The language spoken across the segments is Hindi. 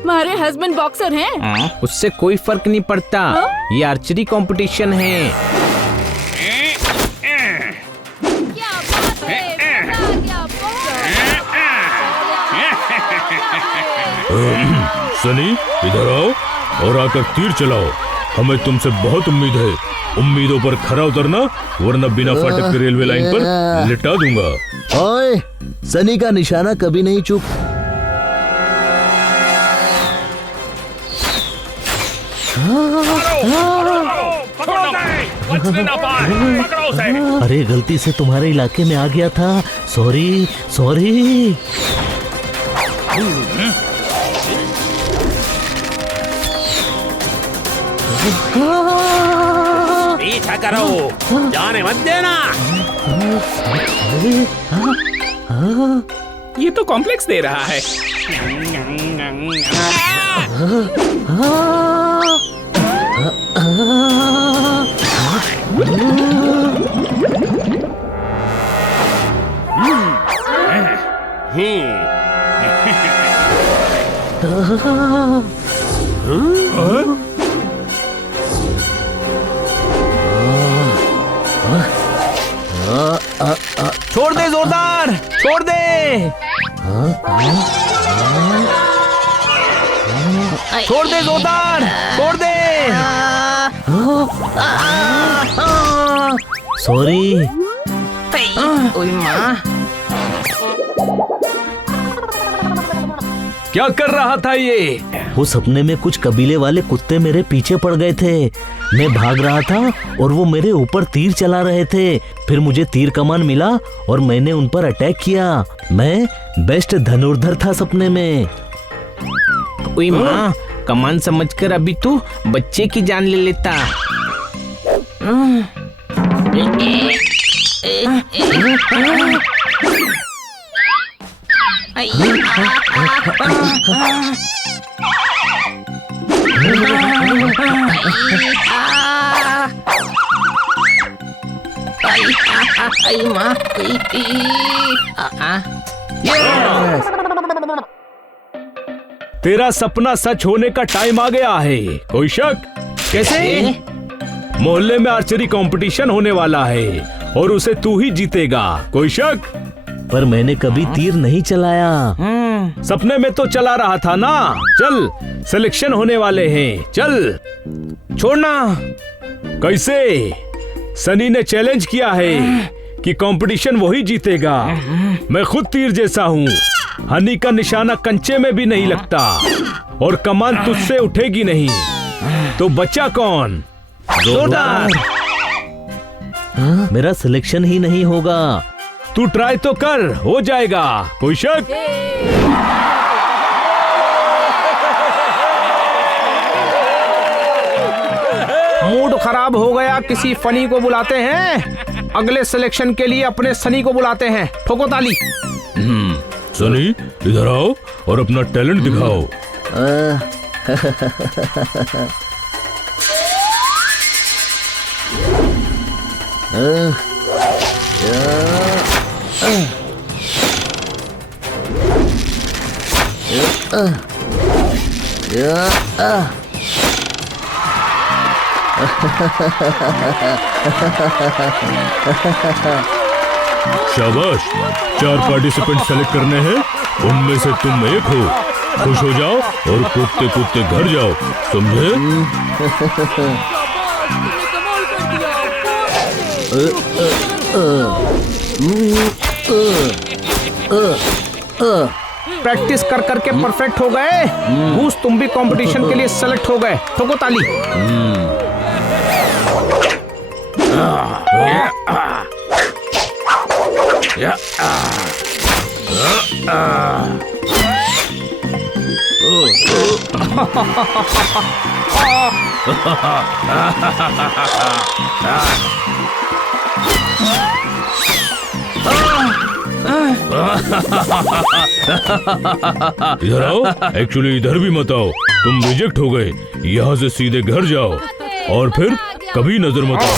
तुम्हारे हस्बैंड बॉक्सर हैं? उससे कोई फर्क नहीं पड़ता। ये आर्चरी कंपटीशन है। क्या बात है, क्या सनी इधर आओ और आकर तीर चलाओ। हमें तुमसे बहुत उम्मीद है। उम्मीदों पर खरा उतरना, वरना बिना फाटक के रेलवे लाइन पर लिटा दूंगा। ओए, सनी का निशाना कभी नहीं चूक। अरे गलती से तुम्हारे इलाके में आ गया था। Sorry sorry. पीछा करो, जाने मत देना। ये तो कॉम्प्लेक्स दे रहा है। छोड़ दे जोरदार, छोड़ दे। छोड़ दे जोरदार, छोड़ दे। सॉरी। क्या कर रहा था ये? वो सपने में कुछ कबीले वाले कुत्ते मेरे पीछे पड़ गए थे। मैं भाग रहा था और वो मेरे ऊपर तीर चला रहे थे। फिर मुझे तीर कमान मिला और मैंने उन पर अटैक किया। मैं बेस्ट धनुर्धर था सपने में। ओए माँ, कमान समझकर अभी तू बच्चे की जान ले लेता। तेरा सपना सच होने का टाइम आ गया है। कोई शक? कैसे? मोहल्ले में आर्चरी कंपटीशन होने वाला है और उसे तू ही जीतेगा। कोई शक? पर मैंने कभी तीर नहीं चलाया। सपने में तो चला रहा था ना। चल, सिलेक्शन होने वाले हैं। चल। छोड़ना। कैसे? सनी ने चैलेंज किया है कि कंपटीशन वही जीतेगा। मैं खुद तीर जैसा हूँ। हनी का निशाना कंचे में भी नहीं लगता और कमान तुझसे उठेगी नहीं। तो बचा कौन? जोरदार। मेरा सिलेक्शन ही नहीं होगा। तू ट्राई तो कर, हो जाएगा। कोई शक? मूड खराब हो गया, किसी फनी को बुलाते हैं। अगले सिलेक्शन के लिए अपने सनी को बुलाते हैं। ठोको ताली। सनी इधर आओ और अपना टैलेंट दिखाओ। शाबाश, 4 पार्टिसिपेंट सेलेक्ट करने हैं, उनमें से तुम एक हो। खुश हो जाओ और कूदते कूदते घर जाओ, समझे? प्रैक्टिस कर करके परफेक्ट हो गए। घूस, तुम भी कंपटीशन के लिए सेलेक्ट हो गए। ठोको ताली। इधर आओ। एक्चुअली इधर भी मत आओ, तुम रिजेक्ट हो गए। यहाँ से सीधे घर जाओ और फिर कभी नजर मत आओ।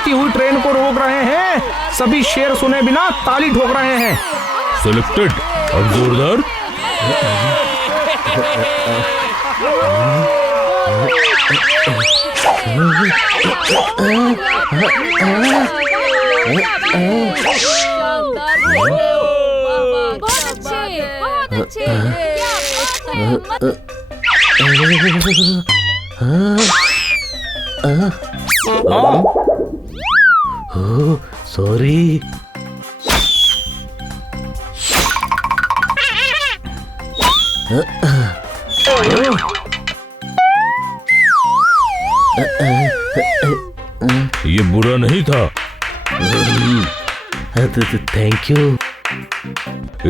चलती हुई ट्रेन को रोक रहे हैं। सभी शेर सुने बिना ताली ठोक रहे हैं। सिलेक्टेड। अब जोरदार। बहुत अच्छे। क्या बात है, सॉरी। ये बुरा नहीं था। Thank you.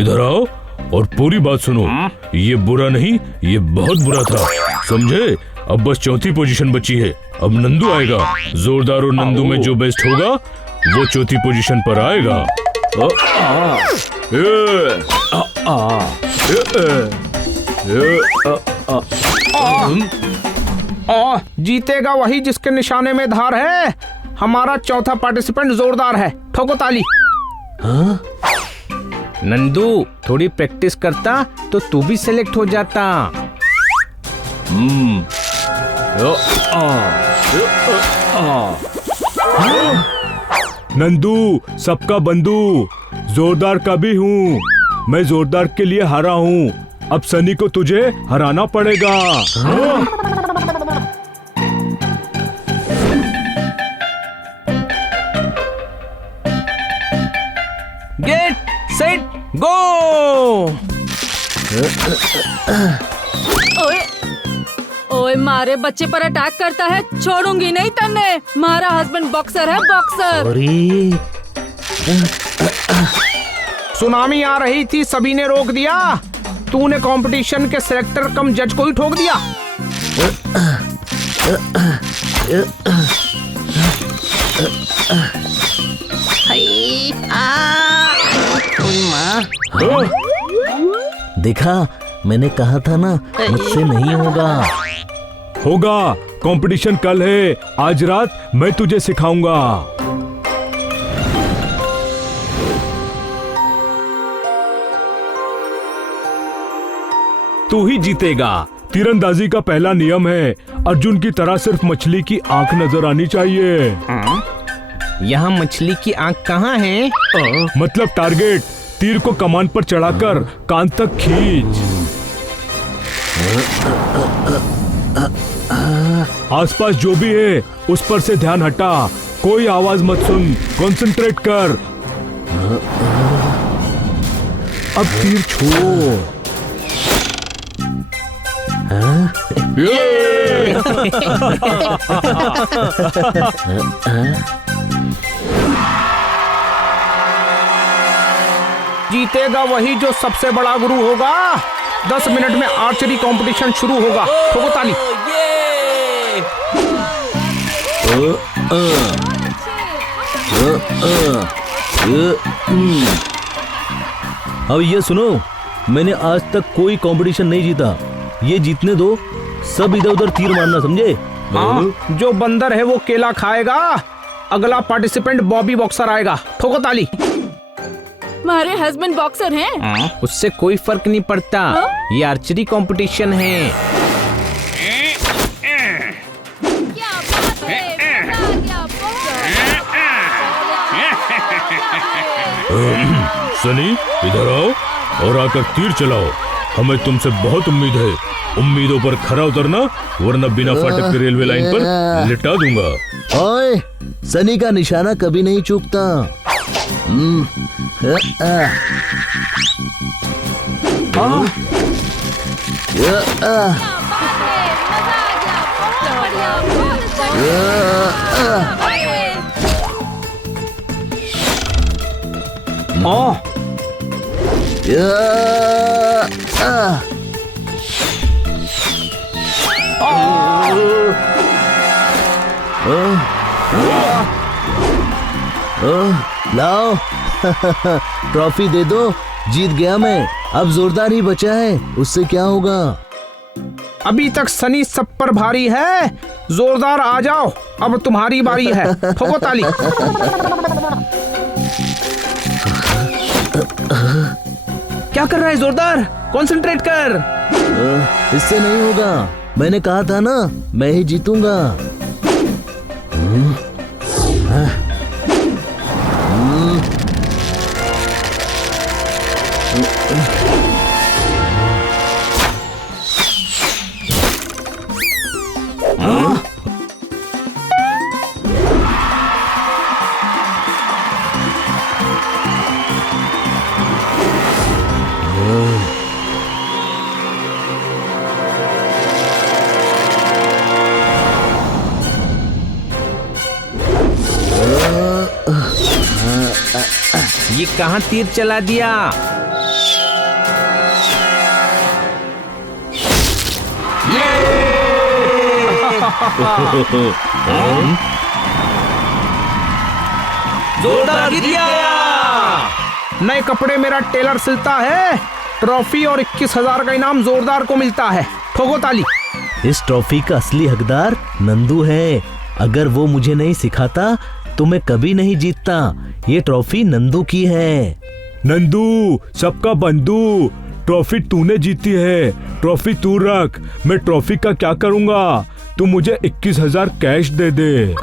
इधर आओ और पूरी बात सुनो। ये बुरा नहीं, ये बहुत बुरा था, समझे? अब बस चौथी पोजीशन बची है। अब नंदू आएगा। जोरदार और नंदू में जो बेस्ट होगा वो चौथी पोजीशन पर आएगा। जीतेगा वही जिसके निशाने में धार है। हमारा चौथा पार्टिसिपेंट जोरदार है। ठोको ताली। नंदू थोड़ी प्रैक्टिस करता तो तू भी सिलेक्ट हो जाता। नंदू सबका बंधु, जोरदार का भी हूँ। मैं जोरदार के लिए हारा हूँ। अब सनी को तुझे हराना पड़ेगा। Get set go. ओए मारे बच्चे पर अटैक करता है, छोड़ूंगी नहीं तन्ने। मारा हस्बैंड बॉक्सर है, बॉक्सर। सॉरी। सुनामी आ रही थी, सभी ने रोक दिया। तूने कंपटीशन के सिलेक्टर कम जज को ही ठोक दिया। देखा, मैंने कहा था ना, मुझसे नहीं होगा। होगा। कंपटीशन कल है। आज रात मैं तुझे सिखाऊंगा। तू ही जीतेगा। तीरंदाजी का पहला नियम है, अर्जुन की तरह सिर्फ मछली की आंख नजर आनी चाहिए। यहाँ मछली की आंख कहाँ है? मतलब टारगेट। तीर को कमान पर चढ़ाकर कान तक खींच। आसपास जो भी है उस पर से ध्यान हटा। कोई आवाज मत सुन, कंसंट्रेट कर। अब तीर छोड़। जीतेगा वही जो सबसे बड़ा गुरु होगा। 10 मिनट में आर्चरी कंपटीशन शुरू होगा। ठोको ताली। अब ये सुनो, मैंने आज तक कोई कंपटीशन नहीं जीता। ये जीतने दो। सब इधर उधर तीर मारना, समझे? हाँ, जो बंदर है वो केला खाएगा। अगला पार्टिसिपेंट बॉबी बॉक्सर आएगा। ठोको ताली। मारे हस्बैंड बॉक्सर हैं। उससे कोई फर्क नहीं पड़ता। ये आर्चरी कंपटीशन है। क्या बात है, मजा आ गया, सनी इधर आओ और आकर तीर चलाओ। हमें तुमसे बहुत उम्मीद है। उम्मीदों पर खरा उतरना, वरना बिना फाटक के रेलवे लाइन पर लिटा दूंगा। ओए, सनी का निशाना कभी नहीं चूकता। लाओ ट्रॉफी दे दो। जीत गया मैं। अब जोरदार ही बचा है, उससे क्या होगा? अभी तक सनी सब पर भारी है। जोरदार आ जाओ, अब तुम्हारी बारी है। ठोको ताली। क्या कर रहा है जोरदार? कंसंट्रेट कर। इससे नहीं होगा, मैंने कहा था ना मैं ही जीतूंगा। ये कहाँ तीर चला दिया? जोरदार दिया। नए कपड़े मेरा टेलर सिलता है। ट्रॉफी और 21,000 का इनाम जोरदार को मिलता है। ठोको ताली। इस ट्रॉफी का असली हकदार नंदू है। अगर वो मुझे नहीं सिखाता तो मैं कभी नहीं जीतता। ये ट्रॉफी नंदू की है। नंदू सबका बंधु, ट्रॉफी तूने जीती है। ट्रॉफी तू रख, मैं ट्रॉफी का क्या करूंगा? तू मुझे 21,000 कैश दे दे।